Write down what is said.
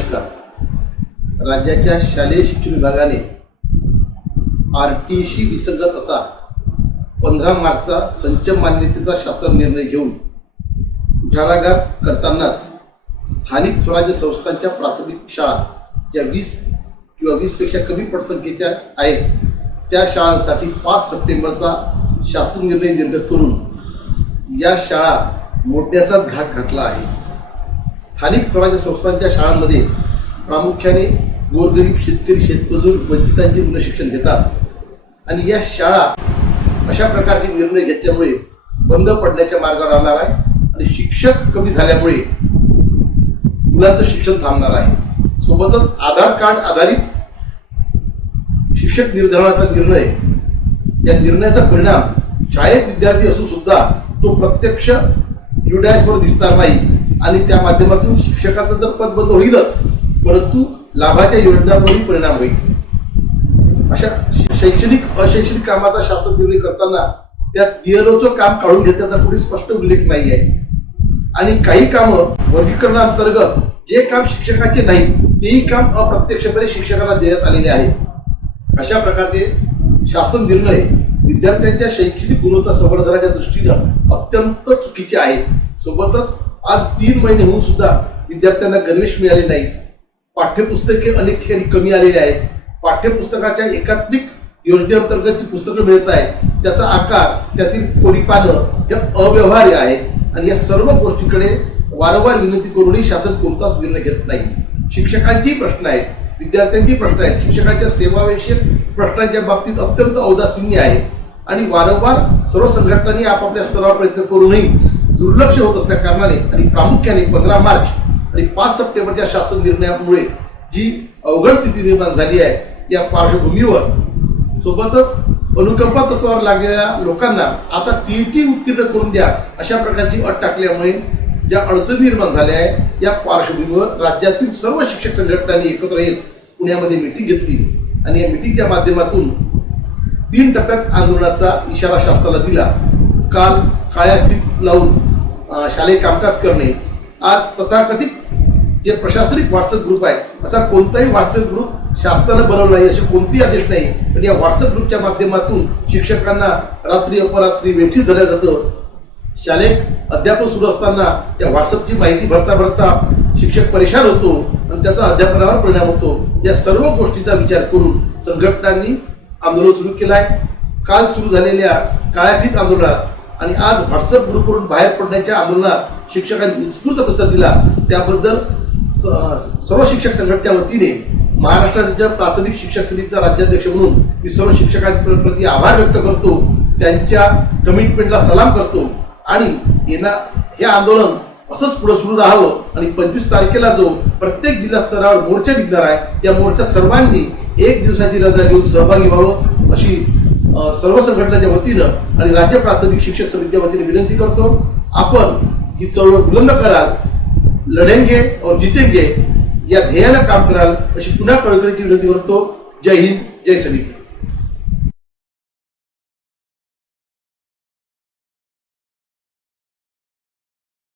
नमस्कार. राज्याच्या शालेय शिक्षण विभागाने आर टी सी विसंगत असा पंधरा मार्चचा संच मान्यतेचा शासन निर्णय घेऊन घराघात करतानाच स्थानिक स्वराज्य संस्थांच्या प्राथमिक शाळा ज्या वीस किंवा वीसपेक्षा कमी पटसंख्येच्या आहेत त्या शाळांसाठी पाच सप्टेंबरचा शासन निर्णय निर्गत करून या शाळा मोडण्याचाच घाट घातला आहे. स्थानिक स्वराज्य संस्थांच्या शाळांमध्ये प्रामुख्याने गोरगरीब शेतकरी शेतमजूर वंचितांची मुलं शिक्षण घेतात. आणि या शाळा अशा प्रकारचे निर्णय घेतल्यामुळे बंद पडण्याच्या मार्गावर राहणार आहे आणि शिक्षक कमी झाल्यामुळे मुलांचं शिक्षण थांबणार आहे. सोबतच आधार कार्ड आधारित शिक्षक निर्धारणाचा निर्णय या निर्णयाचा परिणाम शाळेत विद्यार्थी असून सुद्धा तो प्रत्यक्ष युडॅसवर दिसणार नाही. आणि त्या माध्यमातून शिक्षकाचं तर पद बंद होईलच परंतु लाभाच्या योजनांवरही परिणाम होईल. अशा शैक्षणिक अशैक्षणिक कामाचा शासन निर्णय करताना त्यात DLO काम काढून घेतल्याचा कुठे स्पष्ट उल्लेख नाही आहे आणि काही कामं वर्गीकरणाअंतर्गत जे काम शिक्षकाचे नाही तेही काम अप्रत्यक्षपणे शिक्षकांना देण्यात आलेले आहे अशा प्रकारचे शासन निर्णय विद्यार्थ्यांच्या शैक्षणिक गुणवत्ता संवर्धनाच्या दृष्टीनं अत्यंत चुकीचे आहेत. सोबतच आज तीन महिने होऊन सुद्धा विद्यार्थ्यांना गणवेश मिळाले नाहीत. पाठ्यपुस्तके अनेक ठिकाणी कमी आलेली आहेत. पाठ्यपुस्तकाच्या एकात्मिक योजनेअंतर्गत जी पुस्तकं मिळत आहेत. त्याचा आकार त्यातील कोरी पानं हे अव्यवहार्य आहेत आणि या सर्व गोष्टीकडे वारंवार विनंती करूनही शासन कोणताच निर्णय घेत नाही. शिक्षकांचेही प्रश्न आहेत विद्यार्थ्यांची प्रश्न आहेत. शिक्षकांच्या सेवाविषयक प्रश्नांच्या बाबतीत अत्यंत औदासीन्य आहे. आणि वारंवार सर्व संघटनांनी आपापल्या स्तरावर प्रयत्न करूनही दुर्लक्ष होत असल्या कारणाने आणि प्रामुख्याने पंधरा मार्च आणि पाच सप्टेंबरच्या शासन निर्णयामुळे जी अवघड स्थिती निर्माण झाली आहे या पार्श्वभूमीवर सोबतच अनुकंपा तत्वावर लागलेल्या लोकांना आता टीईटी उत्तीर्ण करून द्या अशा प्रकारची अट टाकल्यामुळे ज्या अडचणी निर्माण झाल्या आहेत या पार्श्वभूमीवर राज्यातील सर्व शिक्षक संघटनांनी एकत्र येत पुण्यामध्ये मिटिंग घेतली. आणि या मिटिंगच्या माध्यमातून तीन टप्प्यात आंदोलनाचा इशारा शासनाला दिला. काल काळ्या फीत लावून शालेय कामकाज करणे. आज तथाकथित जे प्रशासनिक व्हॉट्सअप ग्रुप आहे असा कोणताही व्हॉट्सअप ग्रुप शासनानं बनवला नाही असे कोणतेही आदेश नाही. पण या व्हॉट्सअप ग्रुपच्या माध्यमातून शिक्षकांना रात्री अपरात्री वेठी धरलं जातं. शालेय अध्यापन सुरू असताना या व्हॉट्सअपची माहिती भरता भरता शिक्षक परेशान होतो आणि त्याचा अध्यापनावर परिणाम होतो. या सर्व गोष्टीचा विचार करून संघटनांनी आंदोलन सुरू केलं आहे काल सुरू झालेल्या काळ्याफीत आंदोलनात आणि आज व्हॉट्सअप ग्रुपवरून बाहेर पडण्याच्या आंदोलनात शिक्षकांनी उत्स्फूर्त प्रतिसाद दिला. त्याबद्दल स- सर्व शिक्षक संघटनेच्या वतीने महाराष्ट्र राज्य प्राथमिक शिक्षक समितीचा राज्याध्यक्ष म्हणून मी सर्व शिक्षकांप्रती आभार व्यक्त करतो. त्यांच्या कमिटमेंटला सलाम करतो. आणि येणार हे आंदोलन असंच पुढे सुरू राहावं आणि पंचवीस तारखेला जो प्रत्येक जिल्हा स्तरावर मोर्चा निघणार आहे त्या मोर्चात सर्वांनी एक दिवसाची रजा घेऊन सहभागी व्हावं अशी सर्व संघटनाच्या वतीनं आणि राज्य प्राथमिक शिक्षक समितीच्या वतीने विनंती करतो आपण ही चळवळ बुलंद कराल लढेंगे और जितेंगे या ध्येयानं काम कराल अशी पुन्हा कळकळीची विनंती करतो. जय हिंद जय समिती.